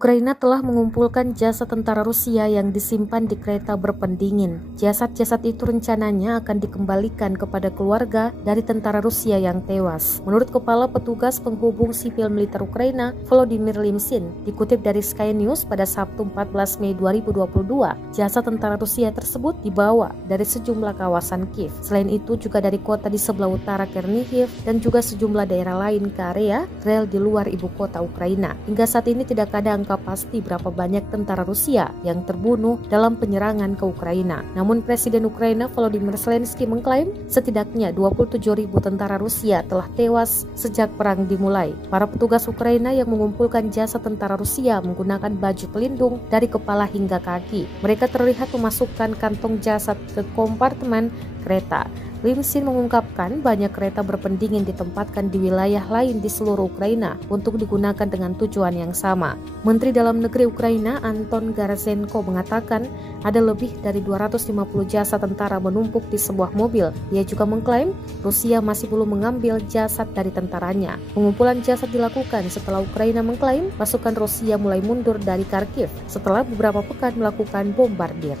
Ukraina telah mengumpulkan jasad tentara Rusia yang disimpan di kereta berpendingin. Jasad-jasad itu rencananya akan dikembalikan kepada keluarga dari tentara Rusia yang tewas. Menurut Kepala Petugas Penghubung Sipil Militer Ukraina, Volodymyr Limsin, dikutip dari Sky News pada Sabtu 14 Mei 2022, jasad tentara Rusia tersebut dibawa dari sejumlah kawasan Kiev. Selain itu juga dari kota di sebelah utara Chernihiv dan juga sejumlah daerah lain ke area rel di luar ibu kota Ukraina. Hingga saat ini tidak ada angka pasti berapa banyak tentara Rusia yang terbunuh dalam penyerangan ke Ukraina. Namun Presiden Ukraina Volodymyr Zelensky mengklaim setidaknya 27.000 tentara Rusia telah tewas sejak perang dimulai. Para petugas Ukraina yang mengumpulkan jasad tentara Rusia menggunakan baju pelindung dari kepala hingga kaki. Mereka terlihat memasukkan kantong jasad ke kompartemen kereta. Limsin mengungkapkan banyak kereta berpendingin ditempatkan di wilayah lain di seluruh Ukraina untuk digunakan dengan tujuan yang sama. Menteri Dalam Negeri Ukraina Anton Garatzenko mengatakan ada lebih dari 250 jasad tentara menumpuk di sebuah mobil. Ia juga mengklaim Rusia masih belum mengambil jasad dari tentaranya. Pengumpulan jasad dilakukan setelah Ukraina mengklaim pasukan Rusia mulai mundur dari Kharkiv setelah beberapa pekan melakukan bombardir.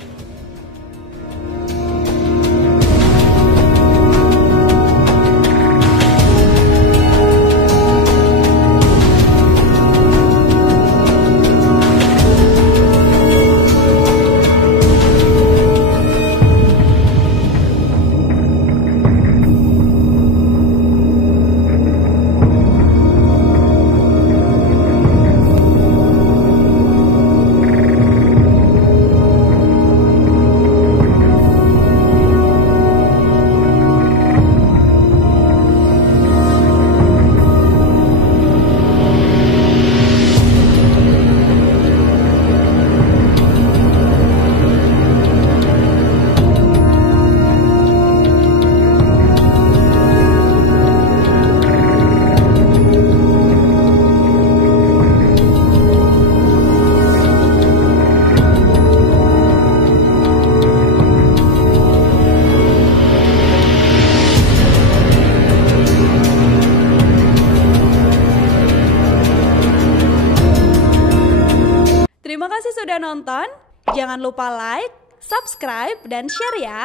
Terima kasih sudah nonton. Jangan lupa like, subscribe, dan share ya.